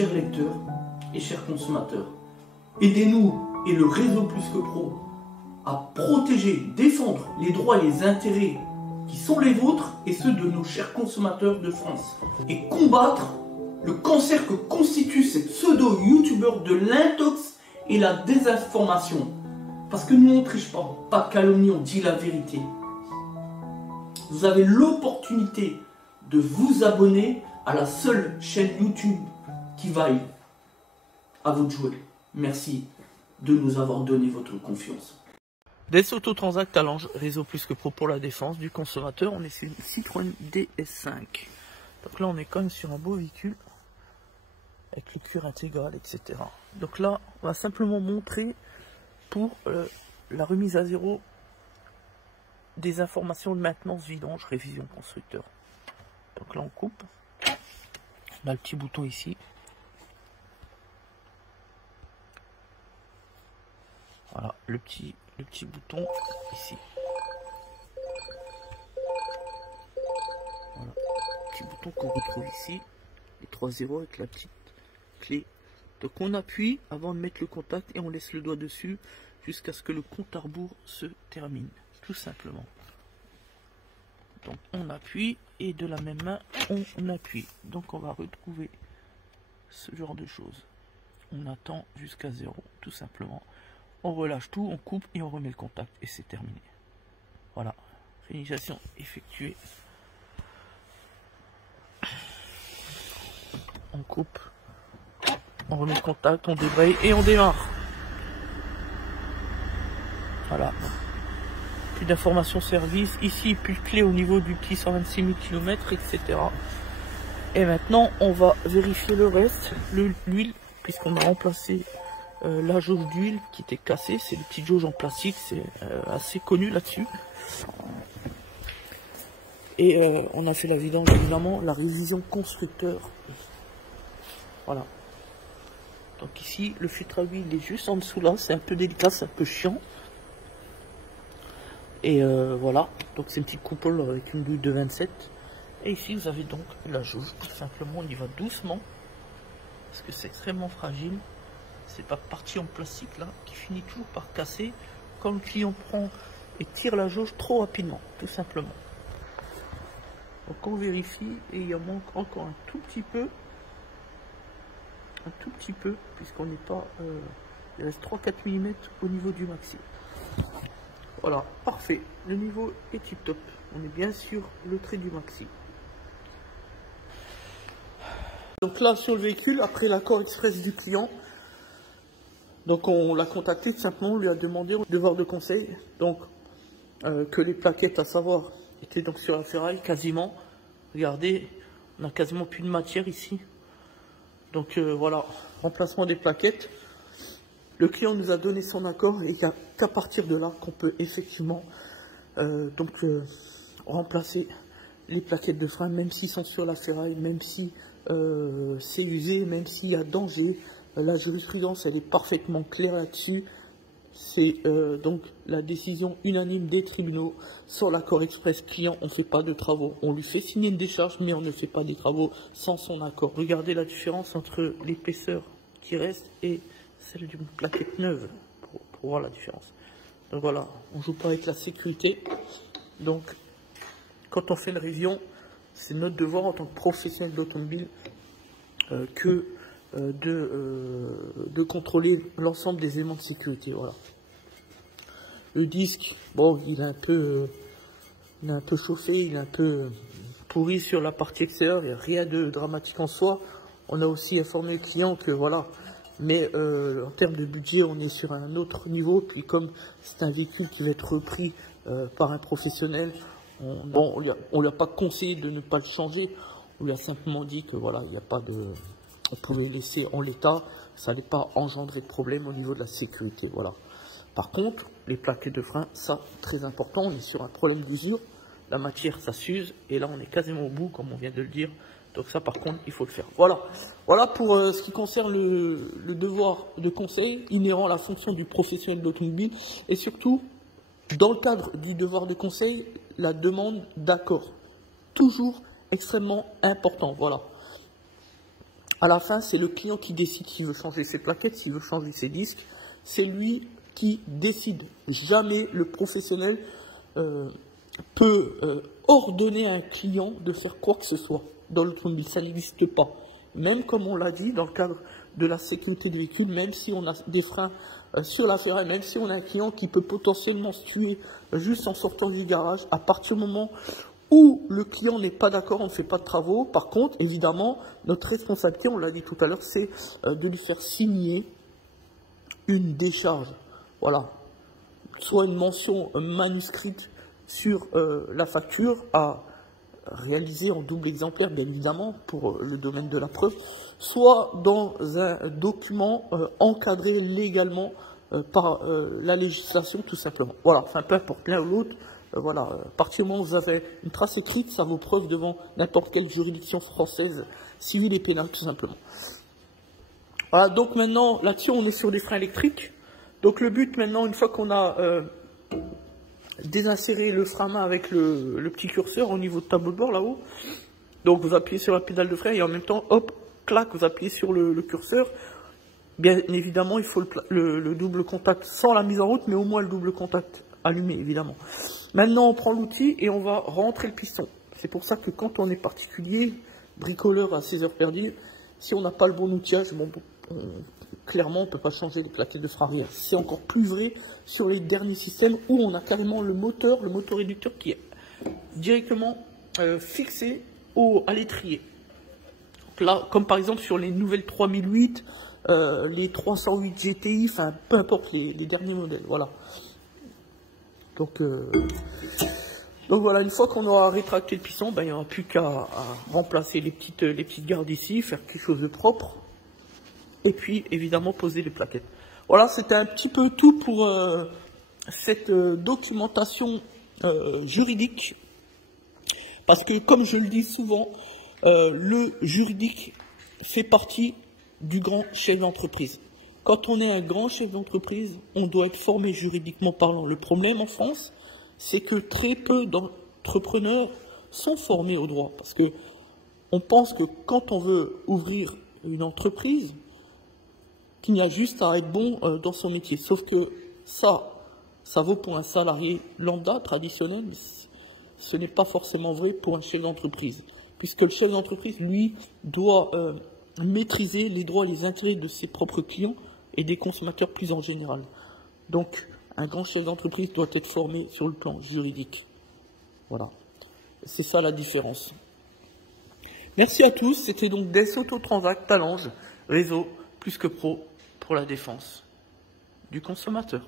chers lecteurs et chers consommateurs, aidez-nous et le réseau Plus que Pro à protéger, défendre les droits et les intérêts qui sont les vôtres et ceux de nos chers consommateurs de France et combattre le cancer que constitue ces pseudo-youtubeurs de l'intox et la désinformation. Parce que nous on ne triche pas de calomnie, on dit la vérité. Vous avez l'opportunité de vous abonner à la seule chaîne YouTube qui vaille. À vous de jouer. Merci de nous avoir donné votre confiance. Des Autotransact Talange, réseau Plus que Pro pour la défense du consommateur. On est sur une Citroën DS5. Donc là, on est quand même sur un beau véhicule avec le cuir intégral, etc. Donc là, on va simplement montrer pour la remise à zéro des informations de maintenance, vidange, révision constructeur. Donc là, on coupe. On a le petit bouton ici. Voilà, le petit bouton ici. Voilà, petit bouton qu'on retrouve ici. Les 3 zéros avec la petite clé. Donc on appuie avant de mettre le contact et on laisse le doigt dessus jusqu'à ce que le compte à rebours se termine. Tout simplement. Donc on appuie et de la même main on appuie. Donc on va retrouver ce genre de choses. On attend jusqu'à 0 tout simplement. On relâche tout, on coupe et on remet le contact et c'est terminé. Voilà, réalisation effectuée. On coupe, on remet le contact, on débraye et on démarre. Voilà. Plus d'informations service. Ici, plus de clé au niveau du petit 126 000 km, etc. Et maintenant, on va vérifier le reste. L'huile, puisqu'on a remplacé la jauge d'huile qui était cassée. C'est une petite jauge en plastique, c'est assez connu là-dessus. Et on a fait la vidange, évidemment, la révision constructeur. Voilà. Donc ici, le filtre à huile est juste en dessous là. C'est un peu délicat, c'est un peu chiant. Et voilà, donc c'est une petite coupole avec une douille de 27. Et ici vous avez donc la jauge, tout simplement on y va doucement. Parce que c'est extrêmement fragile. C'est pas partie en plastique là, qui finit toujours par casser. Quand le client prend et tire la jauge trop rapidement, tout simplement. Donc on vérifie et il en manque encore un tout petit peu. Un tout petit peu, puisqu'on n'est pas... il reste 3-4 mm au niveau du maxi. Voilà, parfait. Le niveau est tip top. On est bien sur le trait du maxi. Donc là, sur le véhicule, après l'accord express du client, donc on l'a contacté tout simplement, on lui a demandé au devoir de conseil, donc que les plaquettes, à savoir, étaient donc sur la ferraille quasiment. Regardez, on a quasiment plus de matière ici. Donc voilà, remplacement des plaquettes. Le client nous a donné son accord et qu'à partir de là qu'on peut effectivement remplacer les plaquettes de frein, même s'ils sont sur la ferraille, même si c'est usé, même s'il y a danger. La jurisprudence elle est parfaitement claire là-dessus. C'est donc la décision unanime des tribunaux sur l'accord express client. On ne fait pas de travaux, on lui fait signer une décharge, mais on ne fait pas des travaux sans son accord. Regardez la différence entre l'épaisseur qui reste et celle d'une plaquette neuve pour voir la différence. Donc voilà, on joue pas avec la sécurité. Donc quand on fait une révision, c'est notre devoir en tant que professionnel d'automobile de contrôler l'ensemble des éléments de sécurité. Voilà. Le disque, bon, il est un peu chauffé, il est un peu pourri sur la partie extérieure. Il n'y a rien de dramatique en soi. On a aussi informé le client que voilà. Mais en termes de budget, on est sur un autre niveau. Puis comme c'est un véhicule qui va être repris par un professionnel, on lui a pas conseillé de ne pas le changer. On lui a simplement dit que voilà, il n'y a pas de, on pouvait le laisser en l'état. Ça n'allait pas engendrer de problème au niveau de la sécurité. Voilà. Par contre, les plaquettes de frein, ça très important. On est sur un problème d'usure. La matière, ça s'use. Et là, on est quasiment au bout, comme on vient de le dire. Donc ça, par contre, il faut le faire. Voilà. Voilà pour ce qui concerne le devoir de conseil inhérent à la fonction du professionnel d'automobile. Et surtout, dans le cadre du devoir de conseil, la demande d'accord. Toujours extrêmement important. Voilà. À la fin, c'est le client qui décide s'il veut changer ses plaquettes, s'il veut changer ses disques. C'est lui qui décide. Jamais le professionnel peut ordonner à un client de faire quoi que ce soit dans l'automobile. Ça n'existe pas. Même comme on l'a dit dans le cadre de la sécurité du véhicule, même si on a des freins sur la ferraille, même si on a un client qui peut potentiellement se tuer juste en sortant du garage, à partir du moment où le client n'est pas d'accord, on ne fait pas de travaux. Par contre, évidemment, notre responsabilité, on l'a dit tout à l'heure, c'est de lui faire signer une décharge. Voilà. Soit une mention manuscrite sur la facture à réaliser en double exemplaire, bien évidemment, pour le domaine de la preuve, soit dans un document encadré légalement par la législation, tout simplement. Voilà, enfin, peu importe, l'un ou l'autre. Voilà, à partir du moment où vous avez une trace écrite, ça vaut preuve devant n'importe quelle juridiction française, civile et pénale, tout simplement. Voilà, donc maintenant, là-dessus, on est sur des freins électriques. Donc le but maintenant, une fois qu'on a désinséré le frein à main avec le petit curseur au niveau de tableau de bord là-haut, donc vous appuyez sur la pédale de frein et en même temps, hop, clac, vous appuyez sur le curseur. Bien évidemment, il faut le double contact sans la mise en route, mais au moins le double contact allumé, évidemment. Maintenant, on prend l'outil et on va rentrer le piston. C'est pour ça que quand on est particulier, bricoleur à 16 heures perdues, si on n'a pas le bon outillage, bon, clairement, on ne peut pas changer les plaquettes de frein arrière. C'est encore plus vrai sur les derniers systèmes où on a carrément le moteur réducteur qui est directement fixé à l'étrier. Là, comme par exemple sur les nouvelles 3008, les 308 GTI, enfin peu importe les derniers modèles, voilà. Donc voilà, une fois qu'on aura rétracté le piston, ben, il n'y aura plus qu'à remplacer les petites gardes ici, faire quelque chose de propre, et puis évidemment poser les plaquettes. Voilà, c'était un petit peu tout pour cette documentation juridique, parce que comme je le dis souvent, le juridique fait partie du grand chef d'entreprise. Quand on est un grand chef d'entreprise, on doit être formé juridiquement parlant. Le problème en France, c'est que très peu d'entrepreneurs sont formés au droit. Parce que on pense que quand on veut ouvrir une entreprise, qu'il y a juste à être bon dans son métier. Sauf que ça vaut pour un salarié lambda, traditionnel, mais ce n'est pas forcément vrai pour un chef d'entreprise. Puisque le chef d'entreprise, lui, doit maîtriser les droits et les intérêts de ses propres clients et des consommateurs plus en général. Donc, un grand chef d'entreprise doit être formé sur le plan juridique. Voilà. C'est ça la différence. Merci à tous. C'était donc DS Auto Transact Talange, réseau plus que pro pour la défense du consommateur.